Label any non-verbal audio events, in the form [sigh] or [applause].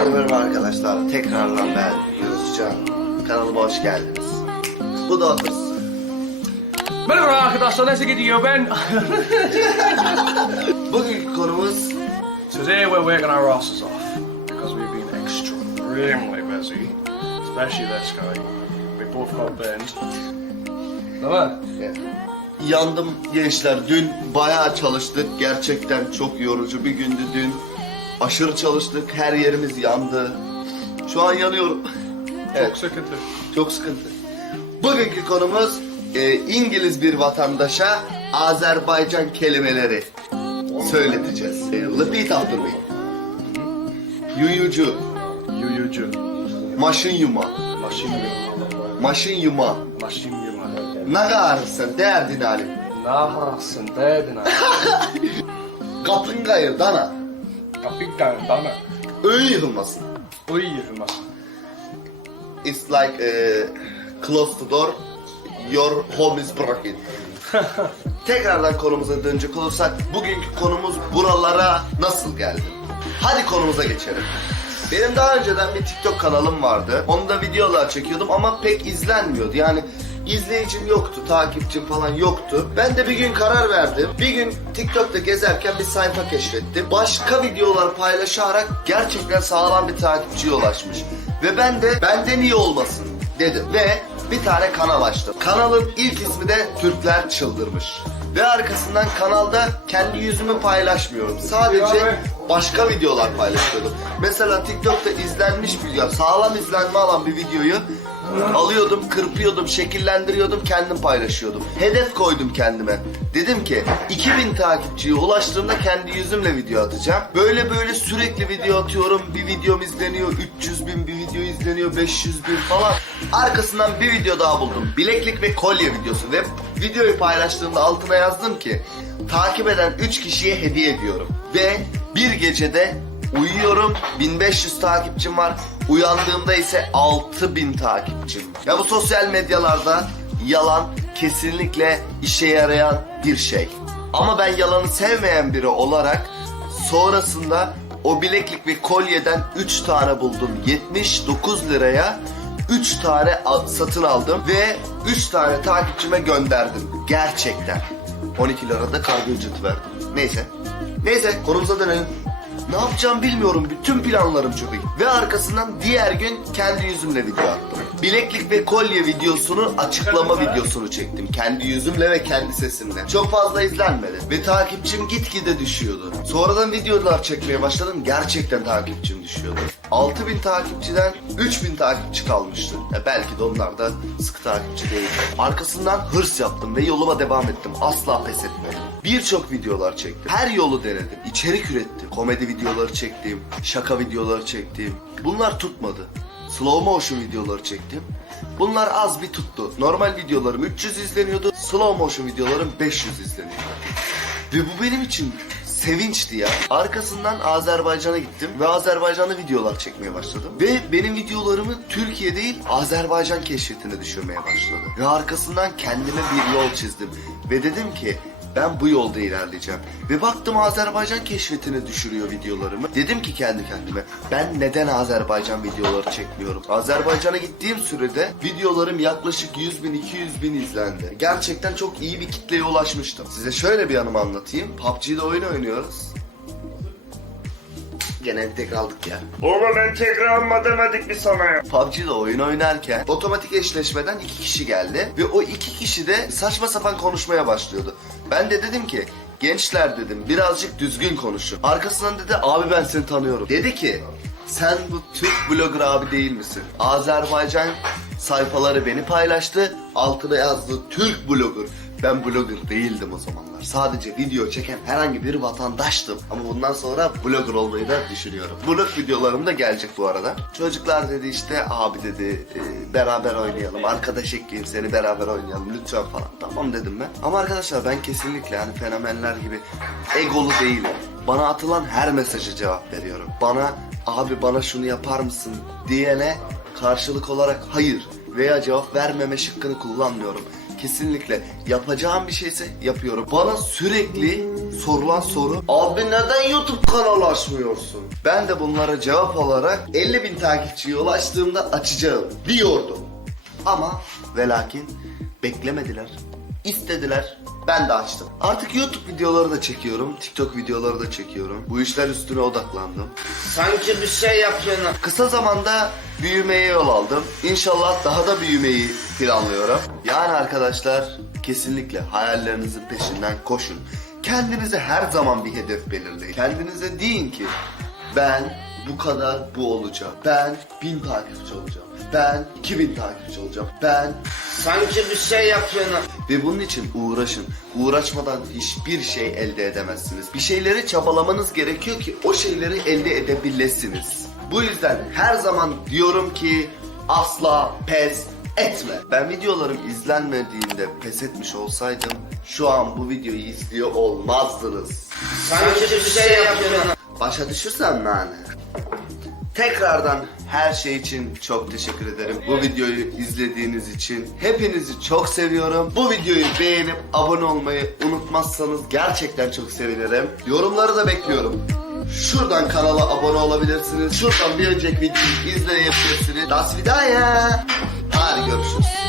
Herkese merhaba arkadaşlar. Tekrardan ben Yunuscan. Kanalıma hoş geldiniz. Bu da otursun. Merhaba arkadaşlar nasıl gidiyor ben? [laughs] Bugünkü konumuz Today we're working our asses off because we've been extremely busy, especially this guy. We both got burned. Değil mi? yandım gençler. Dün bayağı çalıştık. Gerçekten çok yorucu bir gündü dün. Aşırı çalıştık. Her yerimiz yandı. Şu an yanıyorum. Evet. Çok sıkıntı. Çok sıkıntı. Bugünkü konumuz e, İngiliz bir vatandaşa Azerbaycan kelimeleri söyleteceğiz. E, repeat after me. Yuyucu, Yuyucu. maşın yuma, Maşin yuma. maşın yuma. Maşin yuma. Ne ağrısın derdin halim. Ne harsın dedin ha? Kapın kayır dana. Kapıktan bana. Öğün yıkılmasın. Uy yıkılmaz. It's like e, close the door, your home is broken. [laughs] Tekrardan konumuza dönecek olursak bugünkü konumuz buralara nasıl geldi? Hadi konumuza geçelim. Benim daha önceden bir TikTok kanalım vardı. Onda videolar çekiyordum ama pek izlenmiyordu. Yani izleyicim yoktu, takipçim falan yoktu. Ben de bir gün karar verdim. Bir gün TikTok'ta gezerken bir sayfa keşfettim. Başka videolar paylaşarak gerçekten sağlam bir takipçiye ulaşmış. Ve ben de benden iyi olmasın dedim. Ve bir tane kanal açtım. Kanalın ilk ismi de Türkler Çıldırmış. Ve arkasından kanalda kendi yüzümü paylaşmıyorum. Sadece başka videolar paylaşıyordum. Mesela TikTok'ta izlenmiş video, sağlam izlenme alan bir videoyu alıyordum, kırpıyordum, şekillendiriyordum, kendim paylaşıyordum. Hedef koydum kendime. Dedim ki 2000 takipçiye ulaştığımda kendi yüzümle video atacağım. Böyle böyle sürekli video atıyorum. Bir videom izleniyor, 300 bin bir video izleniyor, 500 bin falan. Arkasından bir video daha buldum. Bileklik ve kolye videosu ve videoyu paylaştığımda altına yazdım ki takip eden 3 kişiye hediye ediyorum. Ve bir gecede uyuyorum 1500 takipçim var. Uyandığımda ise 6000 takipçim. Ya bu sosyal medyalarda yalan kesinlikle işe yarayan bir şey. Ama ben yalanı sevmeyen biri olarak sonrasında o bileklik ve kolyeden 3 tane buldum. 79 liraya 3 tane satın aldım ve 3 tane takipçime gönderdim. Gerçekten. 12 lira da kargo ücreti verdim. Neyse. Neyse konumuza dönelim. Ne yapacağım bilmiyorum. Bütün planlarım çok iyi. Ve arkasından diğer gün kendi yüzümle video attım. Bileklik ve kolye videosunu açıklama videosunu çektim. Kendi yüzümle ve kendi sesimle. Çok fazla izlenmedi. Ve takipçim gitgide düşüyordu. Sonradan videolar çekmeye başladım. Gerçekten takipçim düşüyordu. 6000 takipçiden 3000 takipçi kalmıştı. Ya belki de onlar da sıkı takipçi değil. Arkasından hırs yaptım ve yoluma devam ettim. Asla pes etmedim. Birçok videolar çektim. Her yolu denedim. İçerik ürettim. Komedi videoları çektim. Şaka videoları çektim. Bunlar tutmadı. Slow motion videoları çektim. Bunlar az bir tuttu. Normal videolarım 300 izleniyordu. Slow motion videolarım 500 izleniyordu. Ve bu benim için sevinçti ya. Arkasından Azerbaycan'a gittim ve Azerbaycan'da videolar çekmeye başladım. Ve benim videolarımı Türkiye değil Azerbaycan keşfetine düşürmeye başladı. Ve arkasından kendime bir yol çizdim. Ve dedim ki ben bu yolda ilerleyeceğim. Ve baktım Azerbaycan keşfetine düşürüyor videolarımı. Dedim ki kendi kendime ben neden Azerbaycan videoları çekmiyorum? Azerbaycan'a gittiğim sürede videolarım yaklaşık 100 bin 200 bin izlendi. Gerçekten çok iyi bir kitleye ulaşmıştım. Size şöyle bir anımı anlatayım. PUBG'de oyun oynuyoruz. Gene tek aldık ya. Oğlum ben tekrar alma demedik mi sana ya? PUBG'de oyun oynarken otomatik eşleşmeden iki kişi geldi ve o iki kişi de saçma sapan konuşmaya başlıyordu. Ben de dedim ki gençler dedim birazcık düzgün konuşun. Arkasından dedi abi ben seni tanıyorum. Dedi ki sen bu Türk blogger abi değil misin? Azerbaycan sayfaları beni paylaştı. Altına yazdı Türk blogger. Ben blogger değildim o zamanlar. Sadece video çeken herhangi bir vatandaştım. Ama bundan sonra blogger olmayı da düşünüyorum. Blog videolarım da gelecek bu arada. Çocuklar dedi işte abi dedi e, beraber oynayalım. Arkadaş ekleyeyim seni beraber oynayalım lütfen falan. Tamam dedim ben. Ama arkadaşlar ben kesinlikle hani fenomenler gibi egolu değilim. Bana atılan her mesajı cevap veriyorum. Bana abi bana şunu yapar mısın diyene karşılık olarak hayır veya cevap vermeme şıkkını kullanmıyorum. Kesinlikle yapacağım bir şeyse yapıyorum. Bana sürekli sorulan soru abi neden YouTube kanalı açmıyorsun? Ben de bunlara cevap olarak 50 bin takipçiye ulaştığımda açacağım diyordum. Ama ve lakin beklemediler. İstediler. Ben de açtım. Artık YouTube videoları da çekiyorum. TikTok videoları da çekiyorum. Bu işler üstüne odaklandım. Sanki bir şey yapıyorsun. Kısa zamanda büyümeye yol aldım. İnşallah daha da büyümeyi planlıyorum. Yani arkadaşlar kesinlikle hayallerinizin peşinden koşun. Kendinize her zaman bir hedef belirleyin. Kendinize deyin ki ben bu kadar bu olacağım. Ben bin takipçi olacağım. Ben 2000 takipçi olacağım. Ben Sanki bir şey yapıyorsun. ve bunun için uğraşın. Uğraşmadan hiçbir şey elde edemezsiniz. Bir şeyleri çabalamanız gerekiyor ki o şeyleri elde edebilirsiniz. Bu yüzden her zaman diyorum ki asla pes etme. Ben videolarım izlenmediğinde pes etmiş olsaydım şu an bu videoyu izliyor olmazdınız. Sanki bir şey yapıyorsun. Başa düşürsen yani. Tekrardan her şey için çok teşekkür ederim. Bu videoyu izlediğiniz için hepinizi çok seviyorum. Bu videoyu beğenip abone olmayı unutmazsanız gerçekten çok sevinirim. Yorumları da bekliyorum. Şuradan kanala abone olabilirsiniz. Şuradan bir önceki videoyu izleyebilirsiniz. Das vidaya. Hadi görüşürüz.